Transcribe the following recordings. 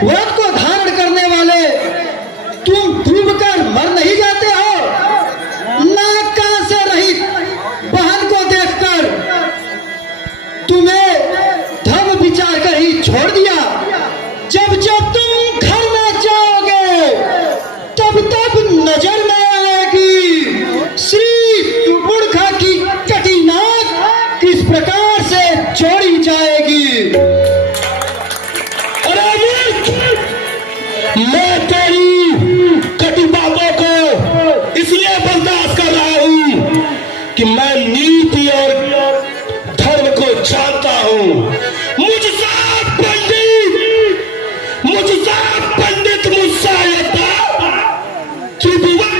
व्रत को धारण करने वाले तुम डूबकर मर नहीं जाते हो? नाका से रहित बहन को देखकर तुम्हें धर्म विचार कर ही छोड़ दिया। जब जब तुम घर में जाओगे तब तब नजर में आएगी श्री सुबुर्खा की कटी नाक किस प्रकार से जोड़ी जाएगी। मैं तेरी कटु बातों को इसलिए बर्दाश्त कर रहा हूं कि मैं नीति और धर्म को जानता हूं। मुझसा पंडित मुझसा त्रिभुवन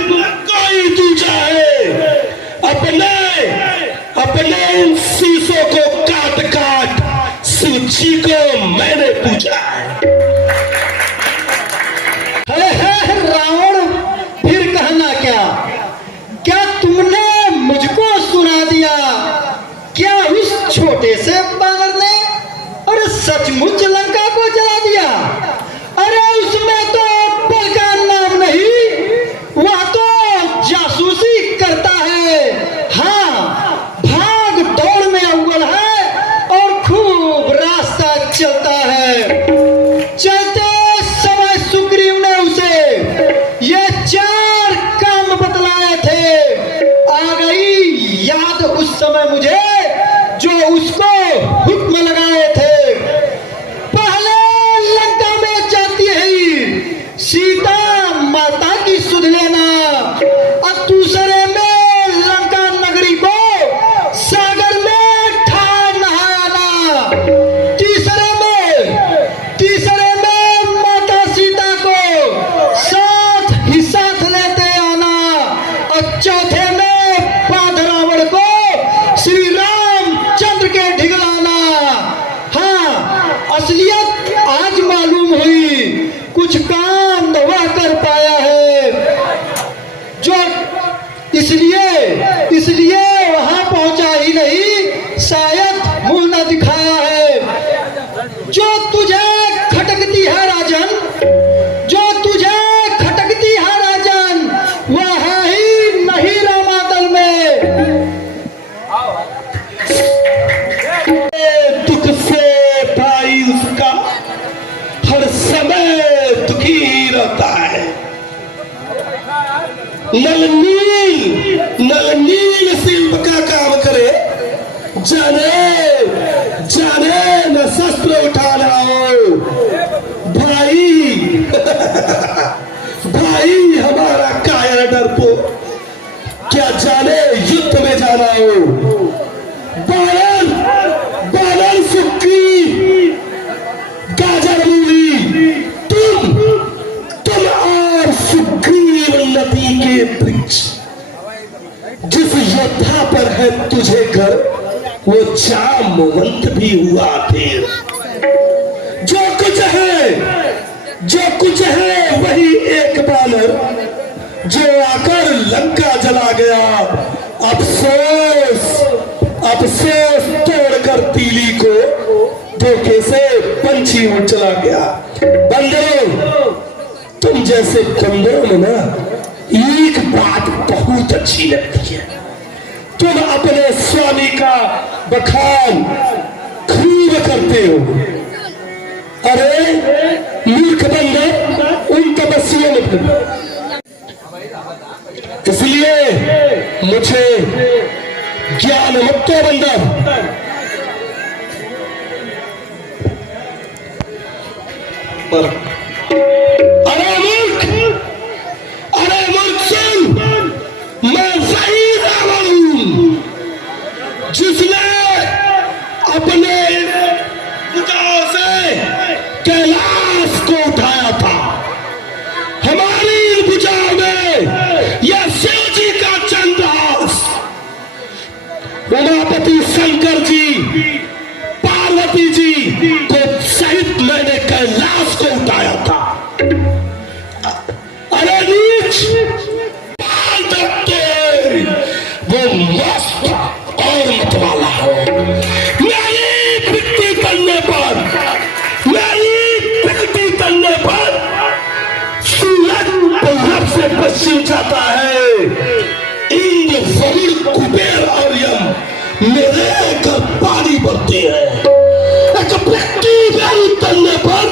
कोई दूजा है। अपने इन शीशों को काट काट सूची को मैंने पूछा है। रावण, फिर कहना क्या तुमने मुझको सुना दिया? क्या उस छोटे से बानर ने अरे सचमुच लंका को जला दिया? अरे उसमें तो बल का नाम नहीं, वह तो जासूसी करता है। हाँ, भाग दौड़ में अव्वल है और खूब रास्ता चलता है। चलते समय सुग्रीव ने उसे ये 4 काम बतलाए थे। आ गई याद उस समय मुझे जो उसको हुक्म लगाए थे। पहले लंका में जाती है सीता माता की सुध लेना, और दूसरे में लंका नगरी को सागर में ठार नहाना, तीसरे में माता सीता को साथ ही साथ लेते आना, और चौथे में बांध रावण को श्री रामचंद्र के ढिगलाना। हाँ, असलियत आज मालूम हुई, कुछ काम न वह कर पाया है जो इसलिए वहां पहुंचा ही नहीं, शायद मुंह न दिखाया है। जो तुझे खटकती है राजन, वह है ही नहीं रामादल में। दुख से भाई उसका हर समय दुखी रहता है। नलनील शिल्प का काम करे, जाने न शस्त्र उठाना हो। भाई हमारा कायर डरपो, क्या जाने युद्ध में जाना हो। बानर सुक्की गाजर मूली, तुम और सुग्रीव नदी के वृक्ष। जिस योद्धा पर है तुझे घर, वो जामवंत भी हुआ फिर। जो कुछ है वही एक बानर, जो आकर लंका जला गया। अफसोस तोड़कर तीली को धोखे से पंछी उड़ चला गया। बंदरों, तुम जैसे बंदरों में ना एक बात बहुत अच्छी लगती है, तुम अपने स्वामी का बखान खूब करते हो। अरे मूर्ख बंदर, उन तपस्वियों में फिर। इसलिए मुझे ज्ञान मुक्त बंदर अरे मूर्ख सुन, मैं वही रावण हूं जिसने अपने भुजाओं से कैलाश को उठाया था। हमारी भुजाओं में यह शिव जी का चंद्रहास, उमापति शंकर जी, पार्वती जी को सहित मैंने कैलाश को उठाया था। अरे नीच, वो मस्त और मतवाला है। मेरी बिक्री करने मेरे घर पानी भरती है। एक बिट्टू मेरी तन्ने पर,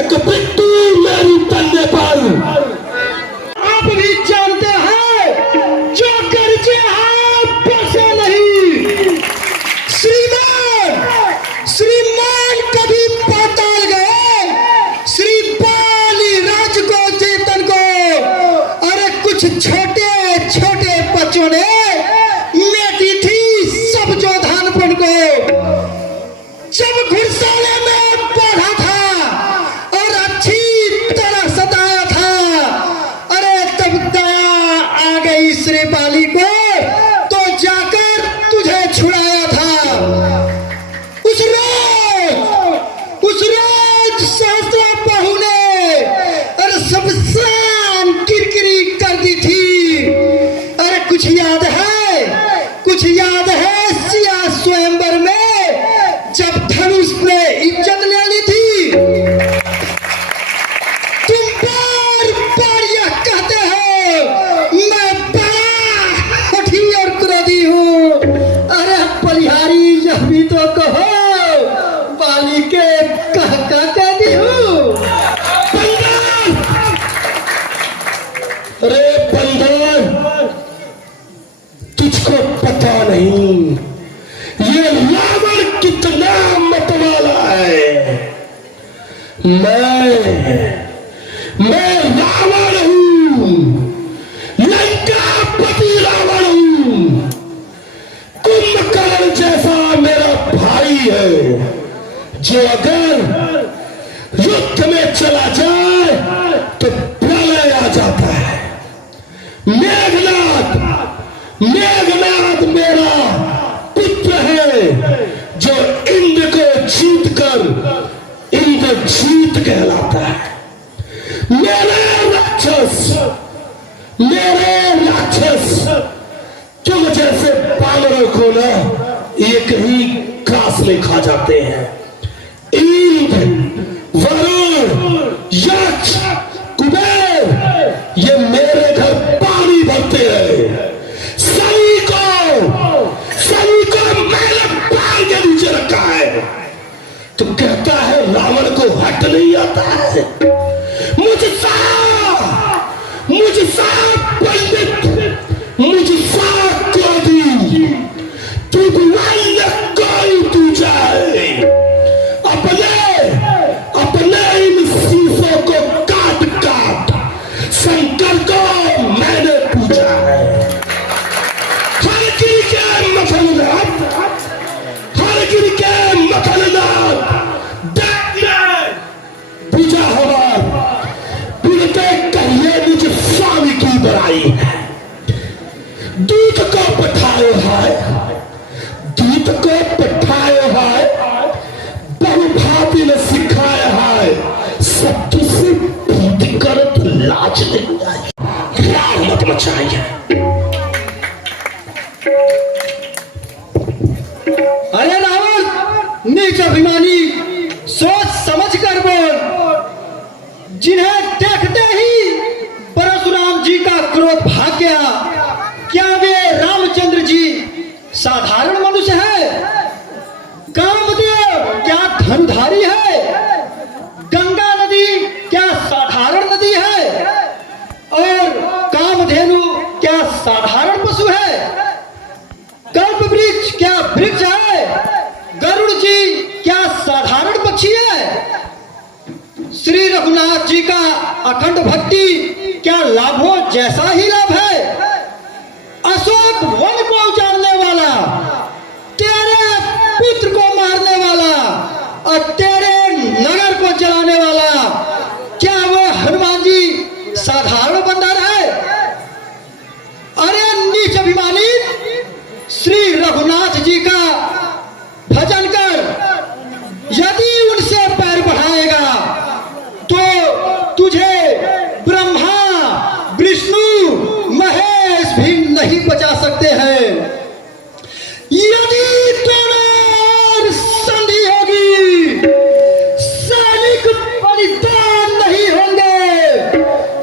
एक बिट्टू मेरी तन्ने पर। आप भी जानते हैं जो कर्जे हैं पैसे नहीं। श्रीमान कभी पाताल गए, श्री बाली राज को चेतन को। अरे कुछ छोटे छोटे बच्चों ने मेटी थी सब जो धानपन को। जब घुड़सौले में पढ़ा था और अच्छी तरह सताया था, अरे तब दया आ गई श्री बाली को तो जाकर तुझे छुड़ाया था। उस रोज सहस्त्र बहू ने अरे सब शाम किरकिरी कर दी थी। अरे कुछ याद है सिया स्वयंवर में जब धनुष ने इज्जत ले ली थी। तुम बार यह कहते हो मैं बड़ा हठी और क्रोधी हूँ। अरे बलिहारी यह भी तो कहो बाली के कह कहती हूँ। अरे बंदर, तुझको पता नहीं ये रावण कितना मतवाला है। मैं रावण हूं, लंकापति रावण हूं। कुंभकर्ण जैसा मेरा भाई है जो अगर युद्ध में चला जाए तो प्रलय आ जाता है। मेघनाद मेरा पुत्र है जो इंद्र को जीतकर इंद्रजीत कहलाता है। मेरे राक्षस तुम जैसे बानरों को ना एक ही घास में खा जाते हैं। इंद्र, वरुण, यक्ष, कुबेर ये मेरे घर पानी भरते हैं। सभी को मैंने पैर के नीचे रखा है। तो कहता है रावण को हट नहीं आता है। मुझसा पंडित, मुझसा क्रोधी, तू कोई तू जाए अपने इन शीशों को काट शंकर को मैंने पूछा है। हर गिर के मखननाथ पूजा होगा। पीड़ते कहिए निज स्वामी की बड़ाई है। दूत को पठाए है बहुभाती ने सिखाया है। सत्य से प्रीति कर तो लाज नहीं आई। राग मत मचाइए। अरे रावण नीच अभिमानी, सोच समझ कर बोल। जिन्हें देखते ही परशुराम जी का क्रोध भाग गया। क्या वे रामचंद्र जी साधारण मनुष्य है? कामदेव क्या धनुधारी है? गंगा नदी क्या साधारण नदी है? और कामधेनु क्या साधारण पशु है? कल्प वृक्ष क्या वृक्ष है? गरुड़ जी क्या साधारण पक्षी है? श्री रघुनाथ जी का अखंड भक्ति क्या लाभों जैसा ही लाभ है? अशोक वन को उजाड़ने वाला, तेरे पुत्र को मारने वाला और तेरे नगर को जलाने वाला, क्या वो हनुमान जी साधारण बंदर है? अरे नीच अभिमानी, श्री रघुनाथ जी का भजन कर। यदि उनसे पैर बढ़ाएगा तो तुझे ब्रह्मा, विष्णु, महेश भी नहीं बचा सकते हैं। यदि दोनों संधि होगी, सैनिक बलिदान नहीं होंगे,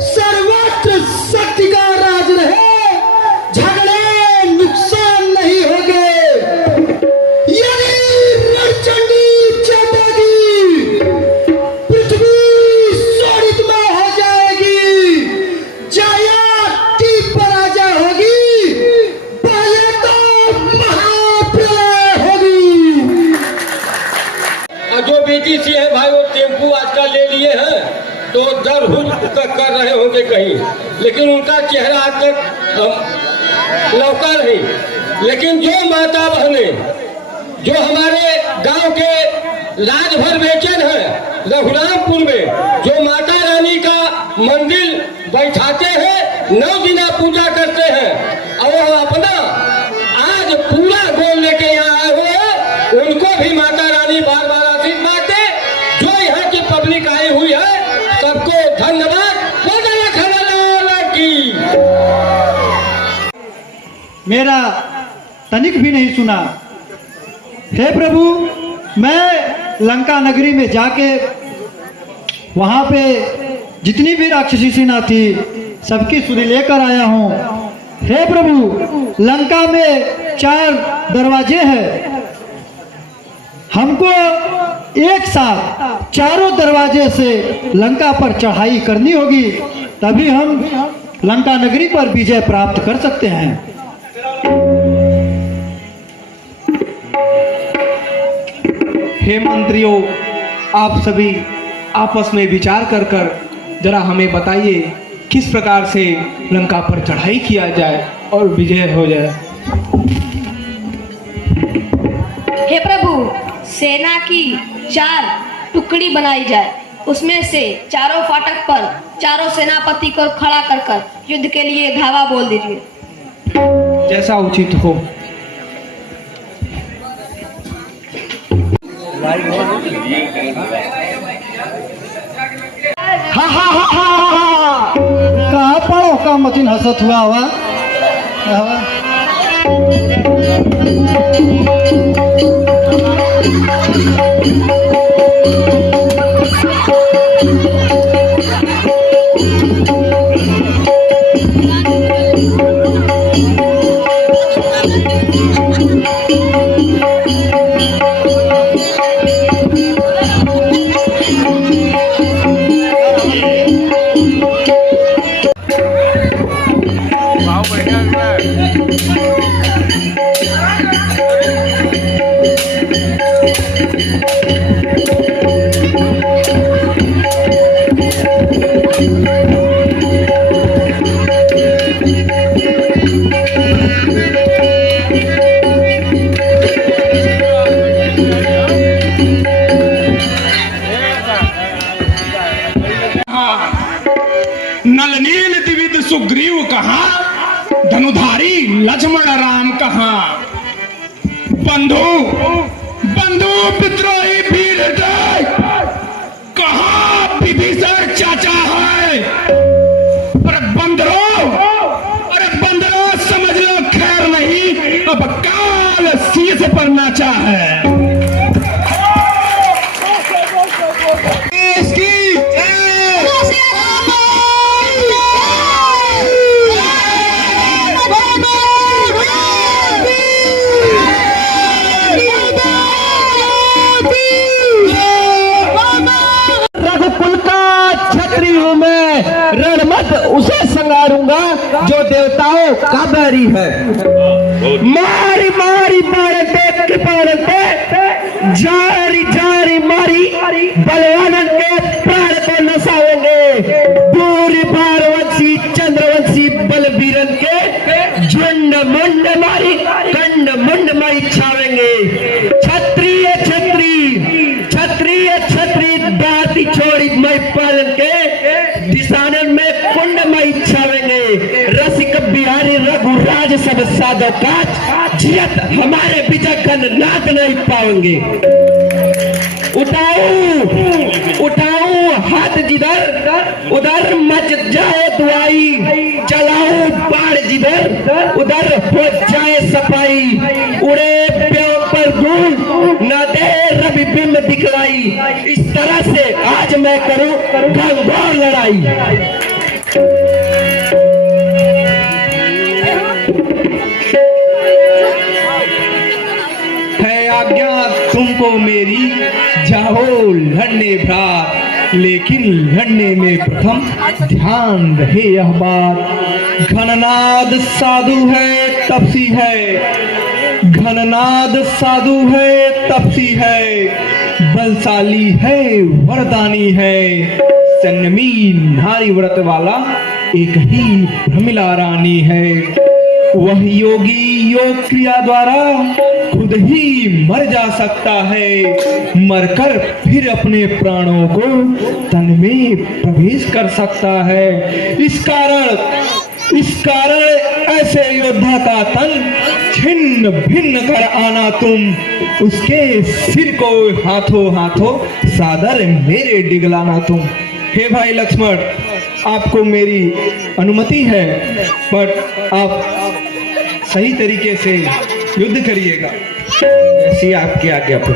सर्वोच्च खोज तक कर रहे होंगे कहीं, लेकिन उनका चेहरा आज तक लौका नहीं। लेकिन जो माता बहनें जो हमारे गांव के राजभर बेचैन है, रघुरामपुर में जो माता रानी का मंदिर बैठाते हैं, 9 दिन पूजा करते हैं और वो अपना आज पूरा गोल लेके यहाँ आए हुए हैं, उनको भी माता रानी बार बार आशीर्वाद दे। जो यहाँ की पब्लिक आई हुई है सबको धन्यवाद। की मेरा तनिक भी नहीं सुना। हे प्रभु, मैं लंका नगरी में जाके वहाँ पे जितनी भी राक्षसी सेना थी सबकी सुधि लेकर आया हूँ। हे प्रभु, लंका में 4 दरवाजे हैं, हमको एक साथ चारों दरवाजे से लंका पर चढ़ाई करनी होगी, तभी हम लंका नगरी पर विजय प्राप्त कर सकते हैं। हे मंत्रियों, आप सभी आपस में विचार कर कर जरा हमें बताइए किस प्रकार से लंका पर चढ़ाई किया जाए और विजय हो जाए। हे प्रभु, सेना की 4 टुकड़ी बनाई जाए, उसमें से चारों फाटक पर चारों सेनापति को खड़ा कर कर युद्ध के लिए धावा बोल दीजिए। जैसा उचित हो। हा हा हा हा, कहाँ पड़ो का मतीन हसत हुआ हुआ। नलनील द्विविध सुग्रीव कहाँ, धनुधारी लक्ष्मण राम कहाँ, बंधु बंधु विद्रोही वीर जय कहाँ, विभीषण चाचा है। अरे बंदरो समझ लो खैर नहीं, अब काल शीश पर नाचा है। रणमत उसे संगारूंगा जो देवताओं का बैरी है। मारी मारी मारते कृपाणते, जारी जारी मारी बलवानन के प्राण को नसाएंगे। पूरी पारवंशी चंद्रवंशी बलबीरन के झुंड मुंड मारी कंड मुंड मारी छावेंगे। क्षत्रिय छत्री क्षत्रिय छत्री दाती छोड़ी मई पालन के दिशानन में कुंड मई छावेंगे। रसिक बिहारी रघुराज सब साधक काज जियत हमारे विजय गण नाक नहीं पाएंगे। उठाओ हाथ जिधर उधर मच जाए दुआई, चलाओ बाढ़ जिधर उधर हो जाए सफाई। उड़े प्यों पर धूल न दे रवि बिंब दिखलाई, इस तरह से आज मैं करूं घनघोर लड़ाई। है आज्ञा तुमको मेरी, जाओ लड़ने भ्रात, लेकिन लड़ने में प्रथम ध्यान रहे यह बात। घननाद साधु है तपसी है, घननाद साधु है तपसी है, बलशाली है वरदानी है, संयमी नारी व्रत वाला एक ही प्रमिला रानी है। वह योगी योग क्रिया द्वारा खुद ही मर जा सकता है, मरकर फिर अपने प्राणों को तन में प्रवेश कर सकता है। इस कारण ऐसे योद्धा का तन छिन्न भिन्न कर आना तुम, उसके सिर को हाथों हाथों सादर मेरे डिगलाना तुम। हे भाई लक्ष्मण, आपको मेरी अनुमति है, बट आप सही तरीके से युद्ध करिएगा, ऐसी आपकी आज्ञा पर।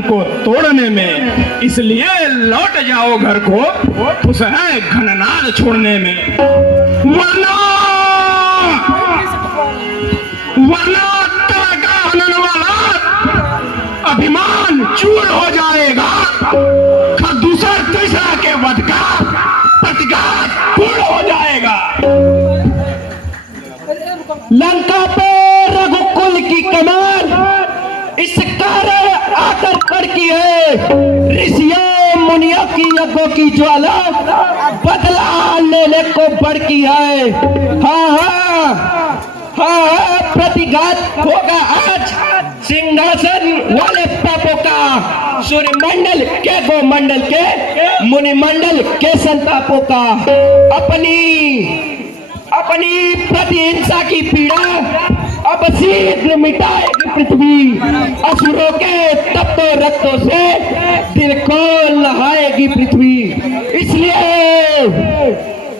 को तोड़ने में, इसलिए लौट जाओ घर को, खुश है घननाद छोड़ने में। वरना का हनन वाला अभिमान चूर हो जाएगा, दूसर तीसरा के वध का प्रतिघात पूर्ण हो जाएगा। लंका पे रघुकुल की कमान इस कारण आकर खड़की है, ऋषियों मुनियों की यज्ञों की ज्वाला बदला लेने को बढ़की है। हाँ, प्रतिघात होगा आज सिंहासन वाले पापों का, सूर्य मंडल के गोमंडल के मुनिमंडल के संतापों का। अपनी प्रतिहिंसा की पीड़ा अब शीघ्र मिटाएगी पृथ्वी, असुरों के तप्तों रक्तों से दिल को नहाएगी पृथ्वी।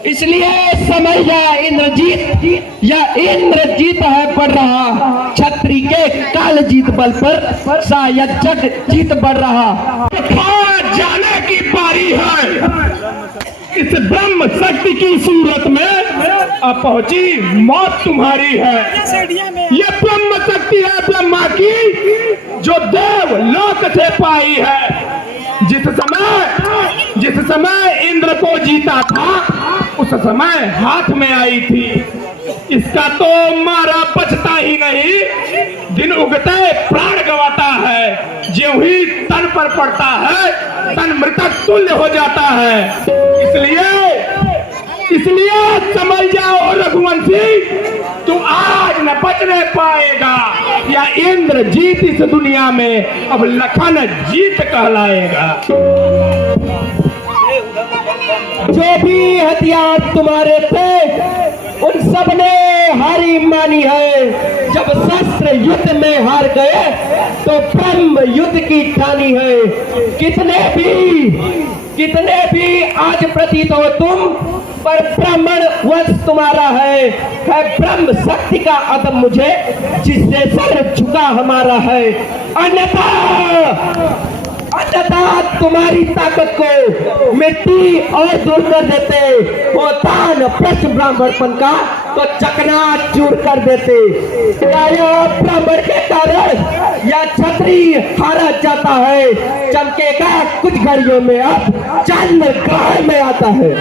इसलिए समझ जा इंद्रजीत या इंद्रजीत है बढ़ रहा, छत्री के काल जीत बल पर शायद जग जीत बढ़ रहा। जाने की बारी है, इस ब्रह्म शक्ति की सूरत में अब पहुंची मौत तुम्हारी है। ये ब्रह्म शक्ति है ब्रह्मा की, जो देव लोक से पाई है। जिस समय इंद्र को जीता था, उस समय हाथ में आई थी। इसका तो मारा बचता ही नहीं, दिन उगते प्राण गवाता है, ज्यों ही तन पर पड़ता है तन मृतक तुल्य हो जाता है। इसलिए समझ जाओ रघुवंशी, तू आज न बचने पाएगा, या इंद्र जीत इस दुनिया में अब लखन जीत कहलाएगा। जो भी हथियार तुम्हारे थे उन सब ने हारी मानी है। जब शस्त्र युद्ध में हार गए तो ब्रह्म युद्ध की ठानी है। कितने भी आज प्रतीत हो तुम, पर ब्राह्मण वंश तुम्हारा है ब्रह्म शक्ति का अदम मुझे, जिससे सर झुका हमारा है। अन्यथा तुम्हारी ताकत को मिट्टी और दूर कर देते, वो दान प्रश्न ब्राह्मणपन का तो चकनाचूर कर देते। या ब्राह्मण के कारण या छत्री हारा जाता है, चमकेगा कुछ घड़ियों में अब चंद्र ग्रहण में आता है।